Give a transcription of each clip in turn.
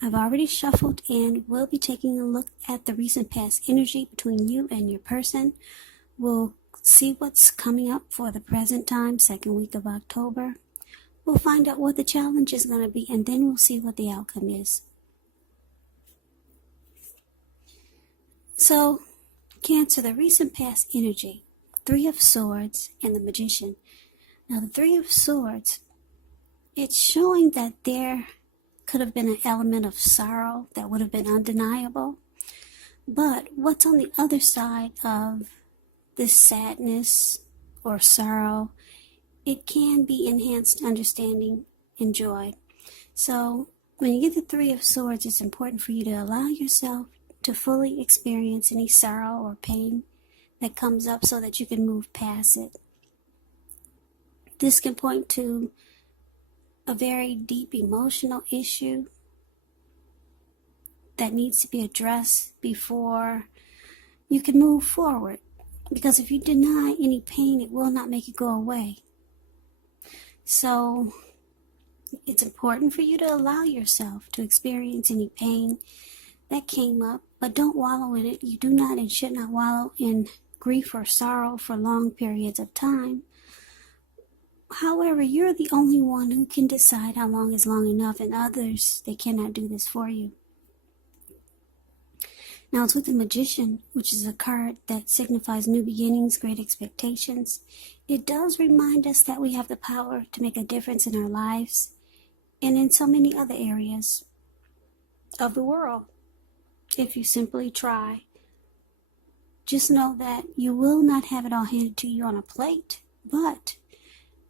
I've already shuffled and we'll be taking a look at the recent past energy between you and your person. We'll see what's coming up for the present time, second week of October. We'll find out what the challenge is going to be, and then we'll see what the outcome is. So, Cancer, the recent past energy, Three of Swords and the Magician. Now, the Three of Swords, it's showing that there could have been an element of sorrow that would have been undeniable. But what's on the other side of this sadness or sorrow, it can be enhanced understanding and joy. So when you get the Three of Swords, it's important for you to allow yourself to fully experience any sorrow or pain that comes up so that you can move past it. This can point to a very deep emotional issue that needs to be addressed before you can move forward. Because if you deny any pain, it will not make it go away. So it's important for you to allow yourself to experience any pain that came up, but don't wallow in it. You do not and should not wallow in grief or sorrow for long periods of time. However, you're the only one who can decide how long is long enough, and others, they cannot do this for you. Now it's with the Magician, which is a card that signifies new beginnings, great expectations. It does remind us that we have the power to make a difference in our lives and in so many other areas of the world. If you simply try, just know that you will not have it all handed to you on a plate, but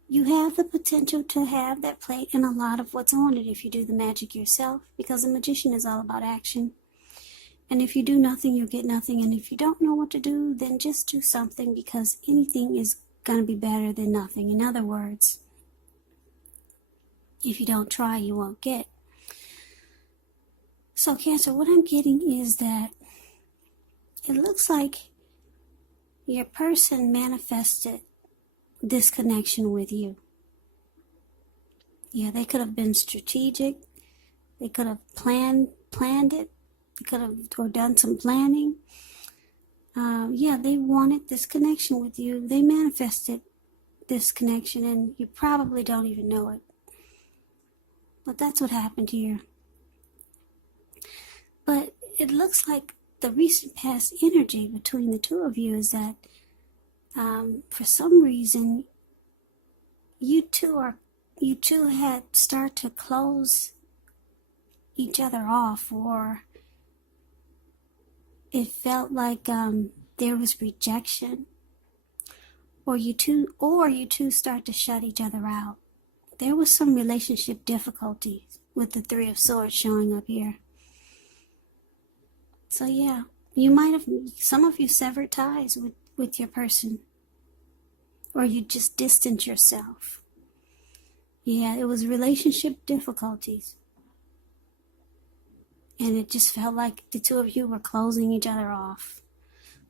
you have the potential to have that plate and a lot of what's on it if you do the magic yourself, because the Magician is all about action. And if you do nothing, you'll get nothing. And if you don't know what to do, then just do something, because anything is going to be better than nothing. In other words, if you don't try, you won't get. So Cancer, what I'm getting is that it looks like your person manifested this connection with you. Yeah, they could have been strategic. They could have planned it. They could have or done some planning. They wanted this connection with you. They manifested this connection, and you probably don't even know it. But that's what happened here. But it looks like the recent past energy between the two of you is that for some reason you two had started to close each other off, or it felt like there was rejection, or you two start to shut each other out. There was some relationship difficulties with the Three of Swords showing up here. So yeah, some of you severed ties with your person, or you just distanced yourself. Yeah, it was relationship difficulties. And it just felt like the two of you were closing each other off.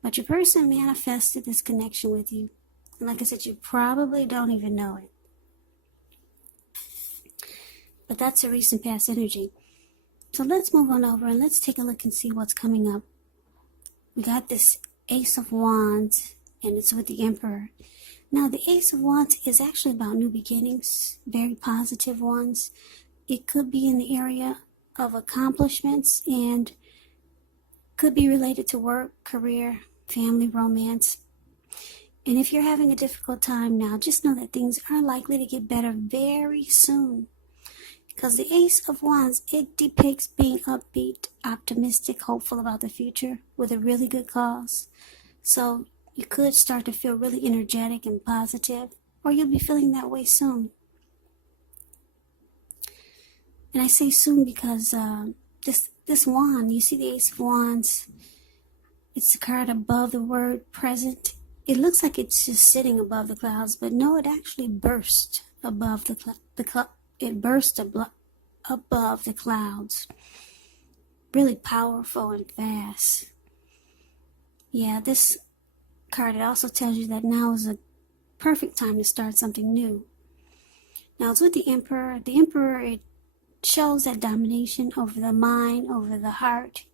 But your person manifested this connection with you. And like I said, you probably don't even know it. But that's a recent past energy. So let's move on over and let's take a look and see what's coming up. We got this Ace of Wands, and it's with the Emperor. Now, the Ace of Wands is actually about new beginnings, very positive ones. It could be in the area of accomplishments and could be related to work, career, family, romance. And if you're having a difficult time now, just know that things are likely to get better very soon. Because the Ace of Wands, it depicts being upbeat, optimistic, hopeful about the future with a really good cause. So you could start to feel really energetic and positive, or you'll be feeling that way soon. And I say soon because this wand, you see the Ace of Wands, it's the card above the word present. It looks like it's just sitting above the clouds, but no, it actually burst above above the clouds. Really powerful and fast. Yeah, this card, it also tells you that now is a perfect time to start something new. Now it's with the Emperor. The Emperor, shows that domination over the mind, over the heart,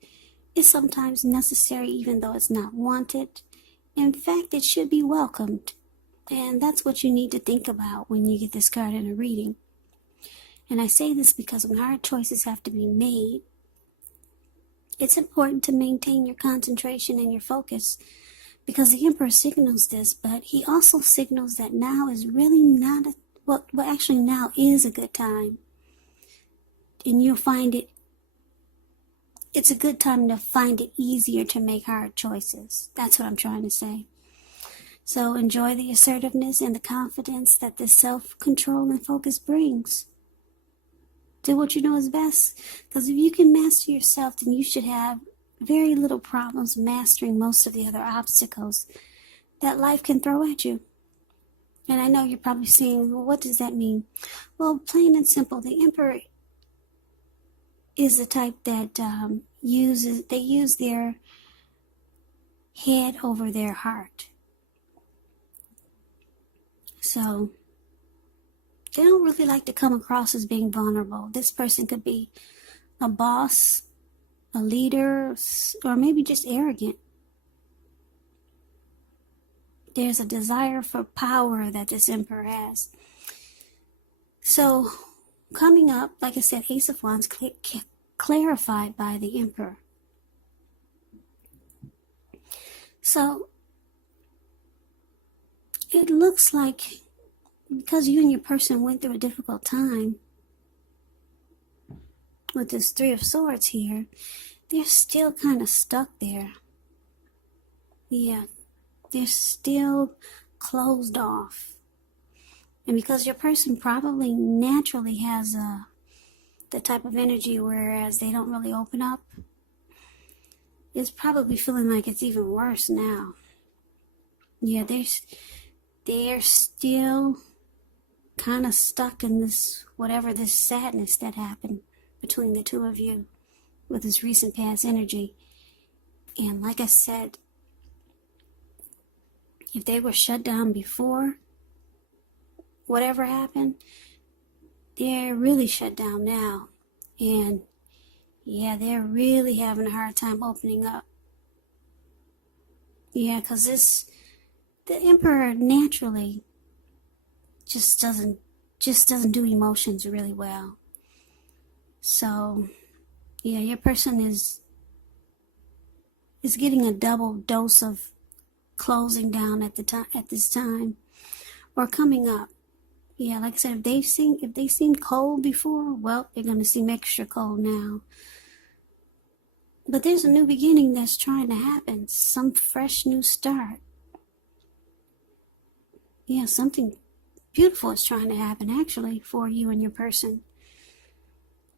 is sometimes necessary even though it's not wanted. In fact, it should be welcomed. And that's what you need to think about when you get this card in a reading. And I say this because when hard choices have to be made, it's important to maintain your concentration and your focus, because the Emperor signals this, but he also signals that now is really not, actually now is a good time. And you'll find it's a good time to find it easier to make hard choices. That's what I'm trying to say. So enjoy the assertiveness and the confidence that this self-control and focus brings. Do what you know is best, because if you can master yourself, then you should have very little problems mastering most of the other obstacles that life can throw at you. And I know you're probably saying, well, what does that mean? Well, plain and simple, the Emperor is the type that use their head over their heart. So they don't really like to come across as being vulnerable. This person could be a boss, a leader, or maybe just arrogant. There's a desire for power that this Emperor has. So coming up, like I said, Ace of Wands clarified by the Emperor. So it looks like, because you and your person went through a difficult time with this Three of Swords here, they're still kind of stuck there. Yeah, they're still closed off. And because your person probably naturally has the type of energy whereas they don't really open up, it's probably feeling like it's even worse now. Yeah, they're still kind of stuck in this sadness that happened between the two of you with this recent past energy. And like I said, if they were shut down before whatever happened, they're really shut down now. And yeah, they're really having a hard time opening up. Yeah, because the Emperor naturally just doesn't do emotions really well. So yeah, your person is getting a double dose of closing down at this time, or coming up. Yeah, like I said, if they seemed cold before, well, they're gonna seem extra cold now. But there's a new beginning that's trying to happen, some fresh new start. Yeah, something beautiful is trying to happen actually for you and your person.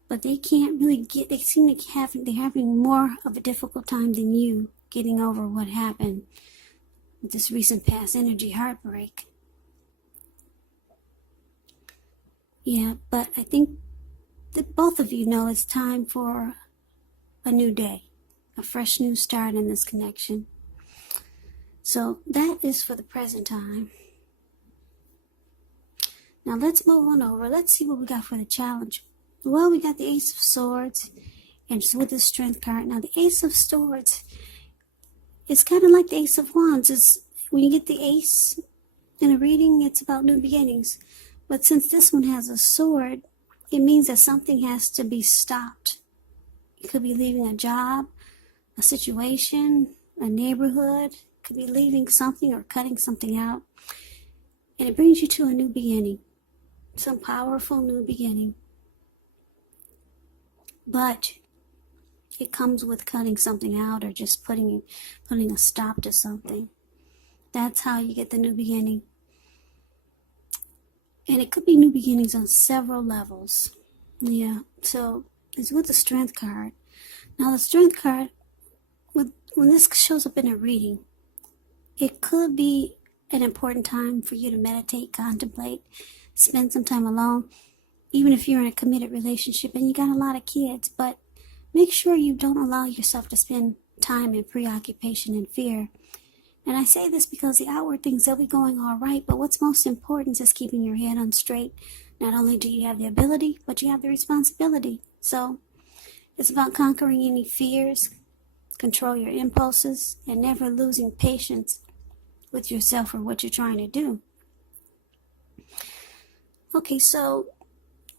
But they can't really they seem to they're having more of a difficult time than you getting over what happened with this recent past energy heartbreak. Yeah, but I think that both of you know it's time for a new day, a fresh new start in this connection. So that is for the present time. Now let's move on over. Let's see what we got for the challenge. Well, we got the Ace of Swords, and just with the Strength card. Now the Ace of Swords, it's kind of like the Ace of Wands. It's when you get the Ace in a reading, it's about new beginnings. But since this one has a sword, it means that something has to be stopped. It could be leaving a job, a situation, a neighborhood. It could be leaving something or cutting something out. And it brings you to a new beginning. Some powerful new beginning. But it comes with cutting something out or just putting a stop to something. That's how you get the new beginning. And it could be new beginnings on several levels. Yeah, so it's with the Strength card. Now the Strength card, when this shows up in a reading, it could be an important time for you to meditate, contemplate, spend some time alone, even if you're in a committed relationship and you got a lot of kids. But make sure you don't allow yourself to spend time in preoccupation and fear. And I say this because the outward things, they'll be going all right, but what's most important is keeping your head on straight, Not only do you have the ability, but you have the responsibility. So it's about conquering any fears, control your impulses, and never losing patience with yourself or what you're trying to do. Okay, so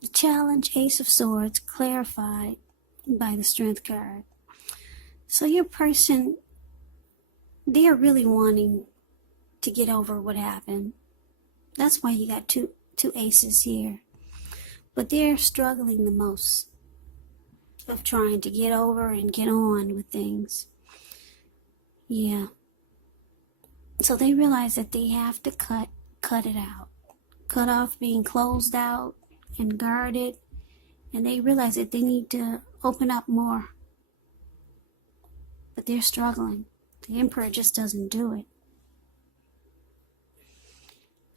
the challenge, Ace of Swords, clarified by the Strength card. So your person, they are really wanting to get over what happened. That's why you got two aces here. But they're struggling the most of trying to get over and get on with things. Yeah. So they realize that they have to cut it out. Cut off being closed out and guarded. And they realize that they need to open up more. But they're struggling. The Emperor just doesn't do it.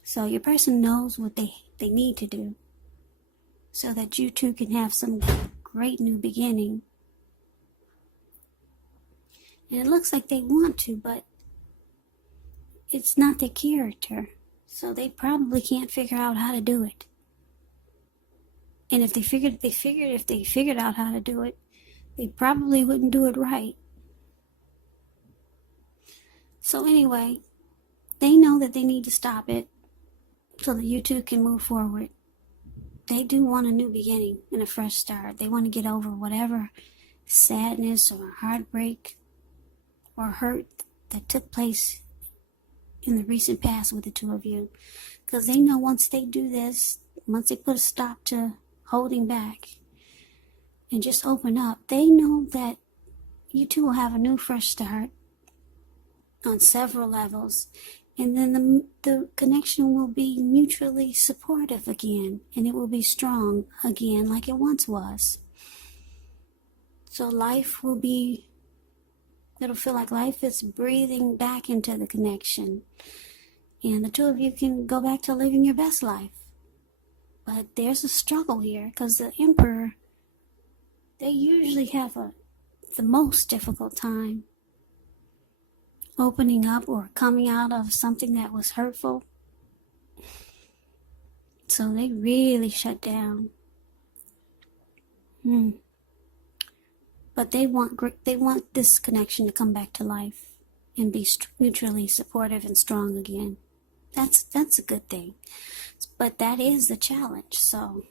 So your person knows what they need to do so that you two can have some great new beginning. And it looks like they want to, but it's not their character. So they probably can't figure out how to do it. And if they figured out how to do it, they probably wouldn't do it right. So anyway, they know that they need to stop it so that you two can move forward. They do want a new beginning and a fresh start. They want to get over whatever sadness or heartbreak or hurt that took place in the recent past with the two of you. Because they know once they do this, once they put a stop to holding back and just open up, they know that you two will have a new fresh start on several levels. And then the connection will be mutually supportive again. And it will be strong again like it once was. So it'll feel like life is breathing back into the connection. And the two of you can go back to living your best life. But there's a struggle here because the Emperor, they usually have the most difficult time opening up or coming out of something that was hurtful. So they really shut down. But they want this connection to come back to life and be mutually supportive and strong again. That's a good thing. But that is the challenge. So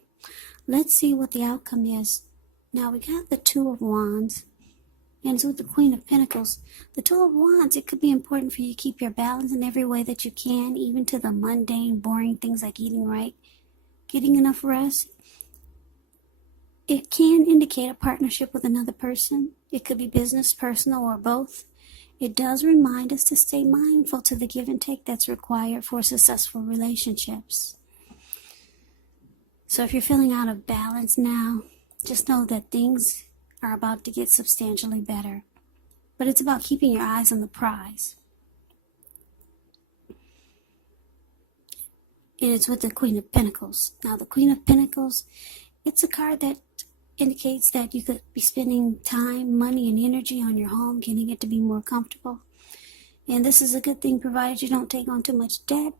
let's see what the outcome is. Now we got the Two of Wands. And it's with the Queen of Pentacles. The Two of Wands, it could be important for you to keep your balance in every way that you can, even to the mundane, boring things like eating right, getting enough rest. It can indicate a partnership with another person. It could be business, personal, or both. It does remind us to stay mindful to the give and take that's required for successful relationships. So if you're feeling out of balance now, just know that things are about to get substantially better. But it's about keeping your eyes on the prize. And it's with the Queen of Pentacles. Now the Queen of Pentacles, it's a card that indicates that you could be spending time, money, and energy on your home, getting it to be more comfortable. And this is a good thing provided you don't take on too much debt.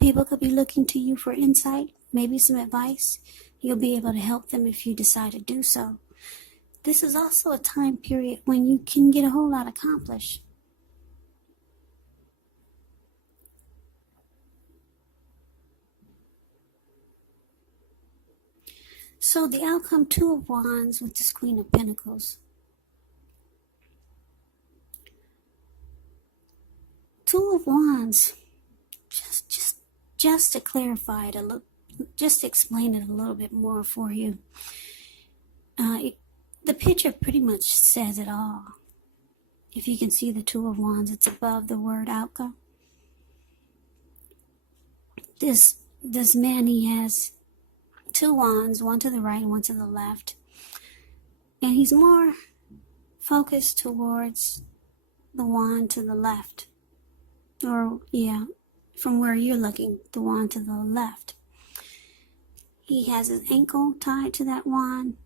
People could be looking to you for insight, maybe some advice. You'll be able to help them if you decide to do so. This is also a time period when you can get a whole lot accomplished. So the outcome, Two of Wands with this Queen of Pentacles. Two of Wands, just to clarify it a little, just to explain it a little bit more for you. The picture pretty much says it all. If you can see the Two of Wands, it's above the word outcome. This man, he has two wands, one to the right and one to the left. And he's more focused towards the wand to the left. Or, yeah, from where you're looking, the wand to the left. He has his ankle tied to that wand.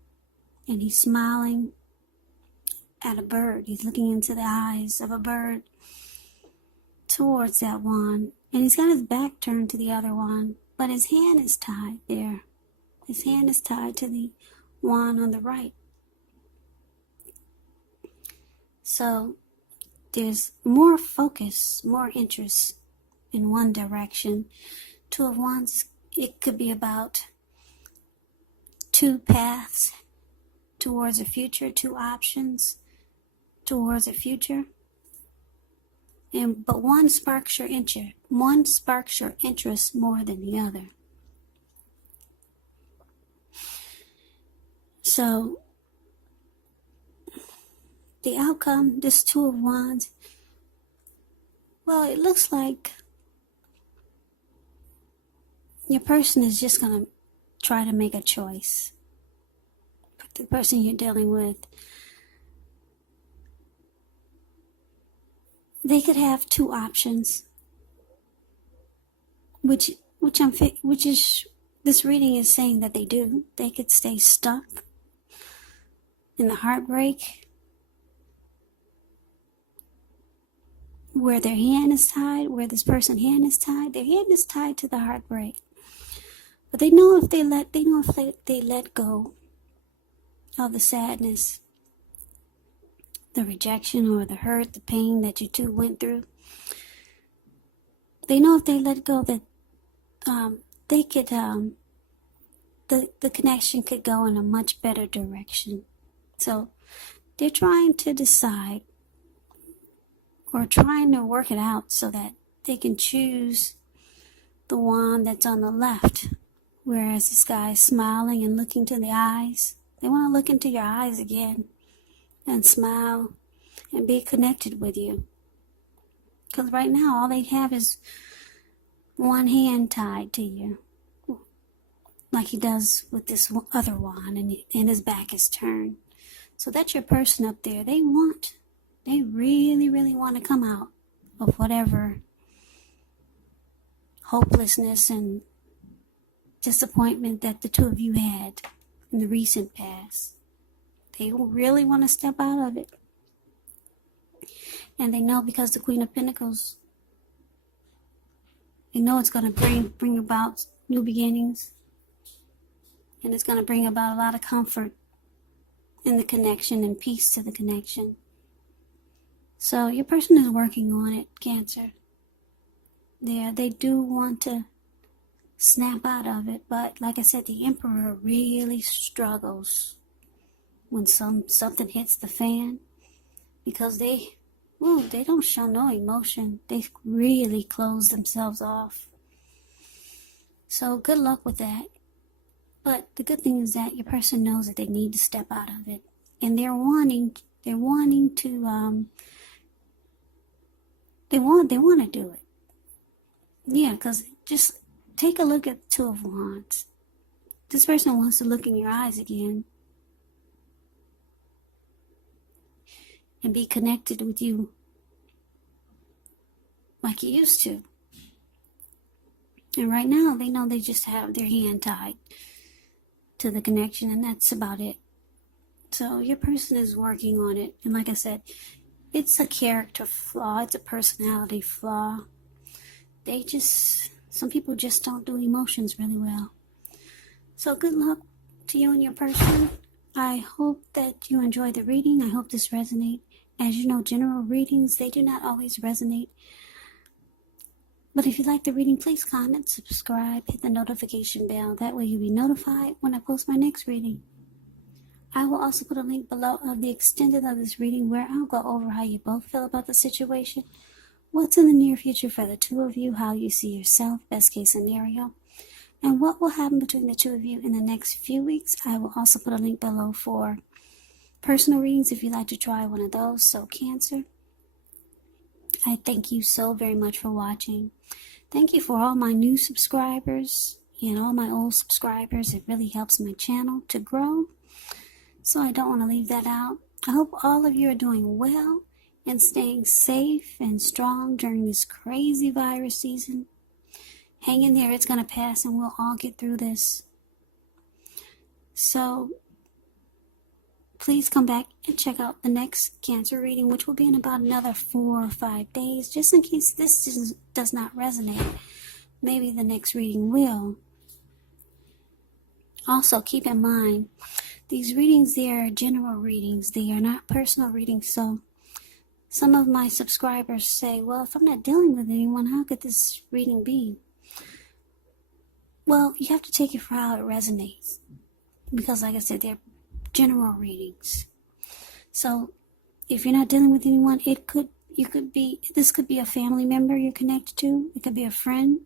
And he's smiling at a bird. He's looking into the eyes of a bird towards that wand. And he's got his back turned to the other wand. but his hand is tied there. His hand is tied to the wand on the right. So there's more focus, more interest in one direction. Two of Wands, it could be about two paths towards a future, two options towards a future. But one sparks your interest more than the other. So the outcome, this Two of Wands, well, it looks like your person is just going to try to make a choice. But the person you're dealing with, they could have two options, which this reading is saying that they do. They could stay stuck in the heartbreak where their hand is tied, where this person's hand is tied. Their hand is tied to the heartbreak, but they know if they let go of the sadness, the rejection, or the hurt, the pain that you two went through. They know if they let go that they could the connection could go in a much better direction. So they're trying to decide or trying to work it out so that they can choose the wand that's on the left. Whereas this guy is smiling and looking to the eyes. They want to look into your eyes again and smile and be connected with you. Because right now all they have is one hand tied to you, like he does with this other wand, and his back is turned. So that's your person up there. They really, really want to come out of whatever hopelessness and disappointment that the two of you had in the recent past. They really want to step out of it. And they know, because the Queen of Pentacles, they know it's going to bring about new beginnings. And it's going to bring about a lot of comfort in the connection and peace to the connection. So your person is working on it, Cancer. They do want to snap out of it, but like I said, the Emperor really struggles when something hits the fan, because they don't show no emotion. They really close themselves off. So good luck with that. But the good thing is that your person knows that they need to step out of it, and they want to do it. Yeah, because just take a look at the Two of Wands. This person wants to look in your eyes again and be connected with you like you used to. And right now, they know they just have their hand tied to the connection, and that's about it. So your person is working on it. And like I said, it's a character flaw. It's a personality flaw. Some people just don't do emotions really well. So good luck to you and your person. I hope that you enjoyed the reading. I hope this resonates. As you know, general readings, they do not always resonate. But if you like the reading, please comment, subscribe, hit the notification bell. That way you'll be notified when I post my next reading. I will also put a link below of the extended of this reading, where I'll go over how you both feel about the situation, what's in the near future for the two of you, how you see yourself, best case scenario, and what will happen between the two of you in the next few weeks. I will also put a link below for personal readings if you'd like to try one of those. So Cancer, I thank you so very much for watching. Thank you for all my new subscribers and all my old subscribers. It really helps my channel to grow, so I don't want to leave that out. I hope all of you are doing well and staying safe and strong during this crazy virus season. Hang in there, it's going to pass, and we'll all get through this. So please come back and check out the next Cancer reading, which will be in about another 4 or 5 days, just in case this does not resonate maybe the next reading will. Also, keep in mind, these readings, they are general readings. They are not personal readings. So some of my subscribers say, well, if I'm not dealing with anyone, how could this reading be? Well, you have to take it for how it resonates. Because like I said, they're general readings. So if you're not dealing with anyone, this could be a family member you're connected to. It could be a friend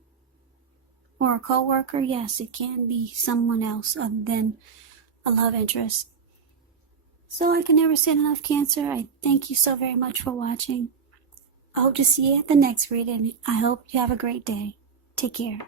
or a co-worker. Yes, it can be someone else other than a love interest. So I can never say enough, Cancer. I thank you so very much for watching. I hope to see you at the next reading. I hope you have a great day. Take care.